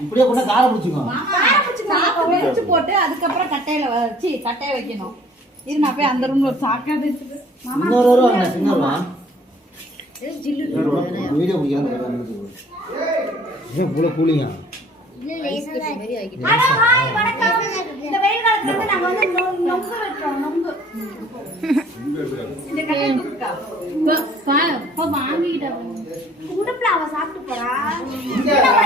இப்படியே கொண்டா காரை பிடிச்சிக்கோ வச்சு போட்டு அதுக்கப்புறம் கட்டையில வச்சு கட்டைய வைக்கணும் இது நான் போய் அந்த ரூம்ல ஒரு வீடியோ கூலிங்க ஹலோ, ஹாய், வணக்கம். இந்த வெயில் காலத்துல வந்து நாங்க வந்து நொ- நொங்கு வெட்டுறோம், நொங்கு. இந்த கட்டை தூக்குக்கா. உடுப்புல அவ சாப்பிட்டு போறா.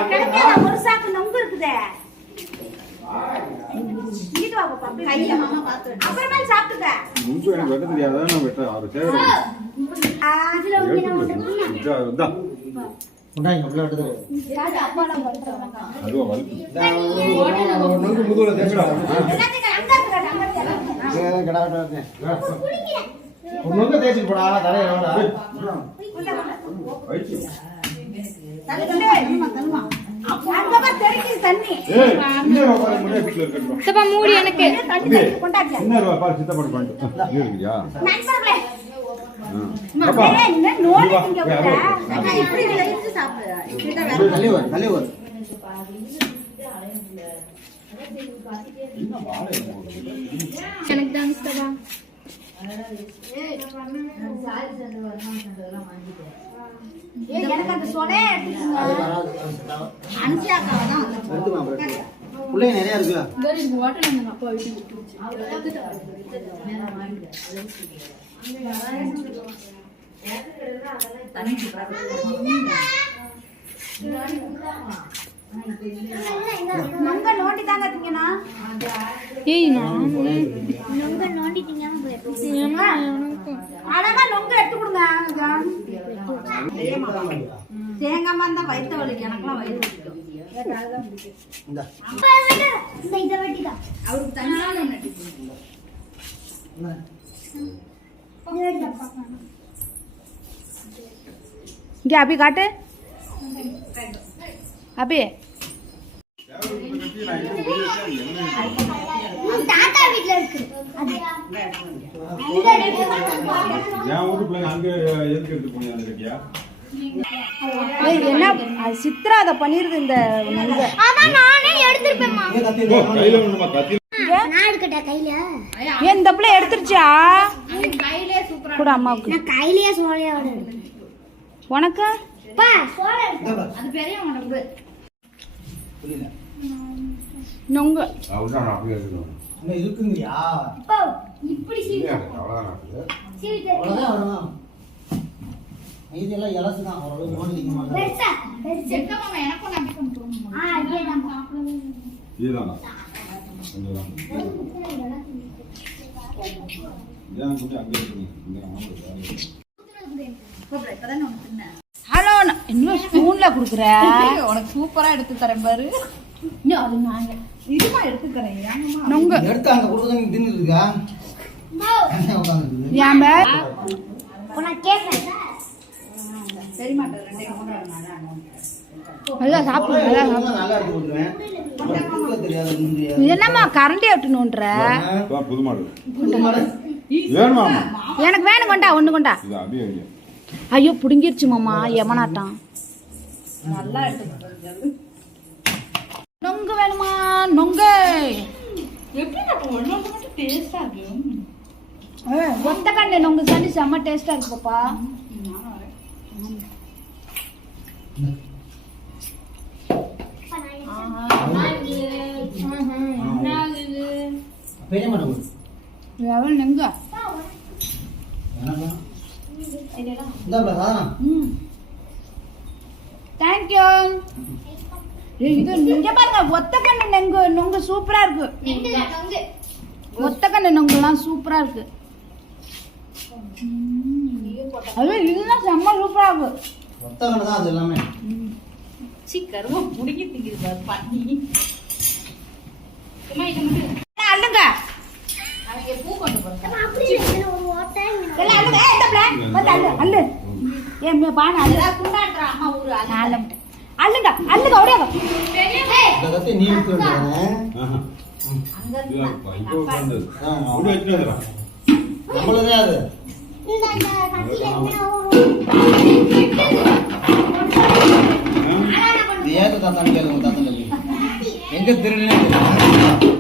கிடைக்காதா? ஒரு சாக்கு நொங்கு இருக்குதே. அப்புறமேல் சாப்பிட்டுக்க. எனக்கு வெட்ட நான் வெட்ட அதுல அதுவா ஒன்று தேய்ச்சிட்டு போடா தலையில வேடா. மூடி எனக்கு. எனக்கு தான் பிள்ளைங்க நிறைய இருக்கு நொங்க நோண்டி தாங்க திங்கணும். ஏய் நான் அழகா நொங்க எடுத்து கொடுங்க அக்கா. தேங்காய் மாதிரி தான் வயிற்று வலிக்கு எனக்குலாம் வயிறு வலிக்கும் இந்த அவருக்கு தனியான ஒண்ணு இங்கே அபி காட்டு அபி. தாத்தா வீட்ல இருக்கு. அது. என் வீட்டு பிள்ளைங்க அங்க எதுக்கு எடுத்து போனீங்க அந்த இருக்கியா ஏய் என்ன? அது சித்ரா அதை பண்ணிருது இந்த அதான் நானே எடுத்திருப்பேன்மா ஏன் கத்தி ஓ, கையில ஒண்ணுமா கத்தி. நான் எடுக்கட்டா கையில? ஏன் இந்த பிள்ளை எடுத்துருச்சா கையிலே சூப்பரா கூட அம்மாவுக்கு. நான் உனக்கு? பா அது பெரிய உனக்கு புரியல. நொங்கு. அவ்வளவுதான் நான் அப்படியே இருக்கணும் இன்னும் இருக்குங்கய்யா. அப்பா இப்படி சீவி அவ்வளவுதான் நான் சீவி இதெல்லாம் இலசு தான் ஓரளவு நோண்டி திங்க மாட்டேன் பெருசா பெருசா. செக்கம்மா எனக்கும் நம்பி கொண்டு போகணும் ஆ இதே தான். இதுதான்? கொஞ்சம் அங்கே இருக்கணும். இங்க ஆமாம் ஹலோ இன்னும் ஸ்பூன்ல குடுக்குற? உனக்கு சூப்பரா எடுத்து தரேன் பாரு. இன்னும் அது நாங்க இதுமா எடுத்து தரேன் நொங்கு எடுத்து அங்கே கொடுத்து தின்னு இருக்கா? ஏன்? உனக்கு சரி மாட்டேன் நல்லா நல்லா என்னம்மா கரண்டி புது. வேணுமா எனக்கு வேணும் கொண்டா ஒண்ணு கொண்டா. ஐயோ புடுங்கிருச்சு மாமா எமனாட்டம் நல்லா எடுத்து நொங்கு வேணுமா? நொங்கு. எப்படி நம்ம மட்டும் இருக்கு. ஒத்த கண்ணு நொங்கு சாண்டி செம்ம டேஸ்டா இருக்கு பாப்பா. எவ்வளவு நெங்க? இந்தாப்புல சாதனம். ம். தேங்க்யூ இது இங்க பாருங்க ஒத்த கண்ணு நெங்கு நொங்கு சூப்பரா இருக்கு. ஒத்த கண்ணு நொங்குலாம் சூப்பரா இருக்கு. அது இதுதான் செம்ம சூப்பரா இருக்கு. ஒத்த கண்ணு தான் அது எல்லாமே. பண்ணி அள்ளுங்க. பூ கொண்டு அள்ளு அள்ளு. ఏమే బాగా అల్లంట అల్లుగా అల్లుగా ఒరే ஏக தாத்தான்னு கேளுங்க தாத்தன் எங்க திருநிலை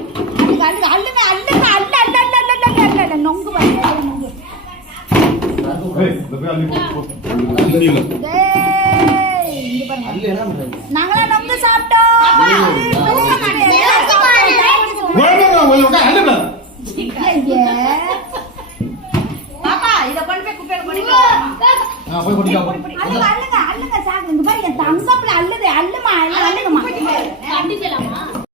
நாங்களா நொங்கு சாப்பிட்டோம். போய் குடிக்கா போய் அள்ளுங்க அள்ளுங்க சாக்கு. இந்த மாதிரி என் தங்கப்புல அள்ளுது அள்ளுமா அள்ளுங்கம்மா.